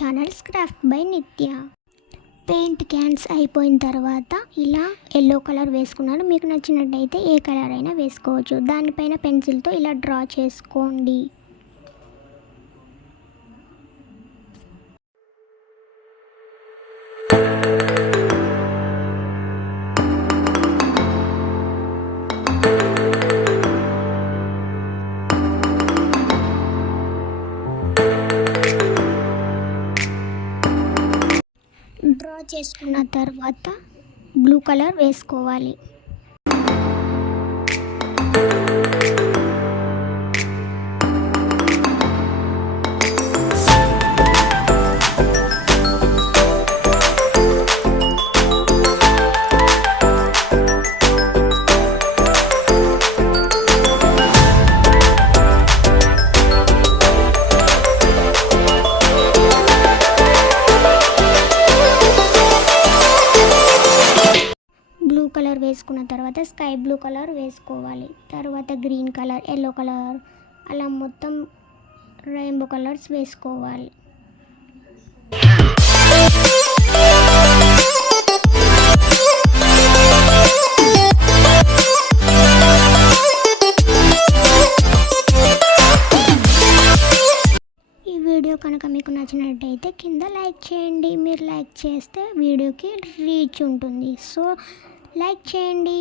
Channel craft by నిత్య. Paint cans అయిపోయిన తర్వాత ఇలా ఎల్లో కలర్ వేసుకున్నాను. మీకు నచ్చినట్టయితే ఏ కలర్ అయినా వేసుకోవచ్చు. దానిపైన పెన్సిల్తో ఇలా డ్రా చేసుకోండి. డ్రా చేసుకున్న తర్వాత బ్లూ కలర్ వేసుకోవాలి. బ్లూ కలర్ వేసుకున్న తర్వాత స్కై బ్లూ కలర్ వేసుకోవాలి. తర్వాత గ్రీన్ కలర్, ఎల్లో కలర్, అలా మొత్తం రెయిన్బో కలర్స్ వేసుకోవాలి. ఈ వీడియో కనుక మీకు నచ్చినట్టయితే కింద లైక్ చేయండి. మీరు లైక్ చేస్తే వీడియోకి రీచ్ ఉంటుంది. సో లైక్ చేయండి.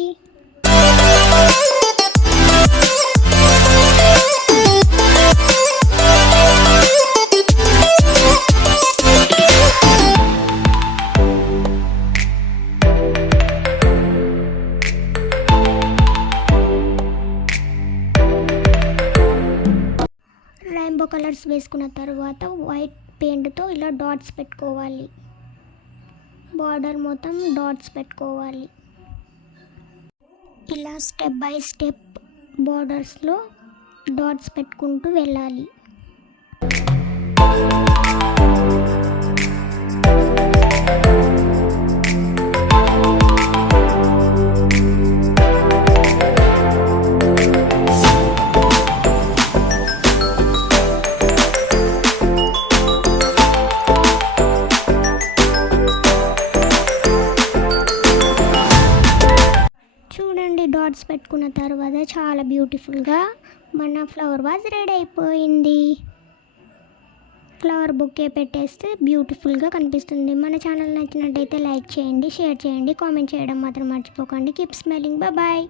రెయిన్బో కలర్స్ వేసుకున్న తర్వాత వైట్ పెయింట్తో ఇలా డాట్స్ పెట్టుకోవాలి. బార్డర్ మొత్తం డాట్స్ పెట్టుకోవాలి. ఇలా స్టెప్ బై స్టెప్ బార్డర్స్లో డాట్స్ పెట్టుకుంటూ వెళ్ళాలి. డాట్స్ పెట్టుకున్న తర్వాత చాలా బ్యూటిఫుల్గా మన ఫ్లవర్ వాజ్ రెడీ అయిపోయింది. ఫ్లవర్ బొకే పెట్టేస్తే బ్యూటిఫుల్గా కనిపిస్తుంది. మన ఛానల్ నచ్చినట్టయితే లైక్ చేయండి, షేర్ చేయండి, కామెంట్ చేయడం మాత్రం మర్చిపోకండి. Keep smiling. బాయ్.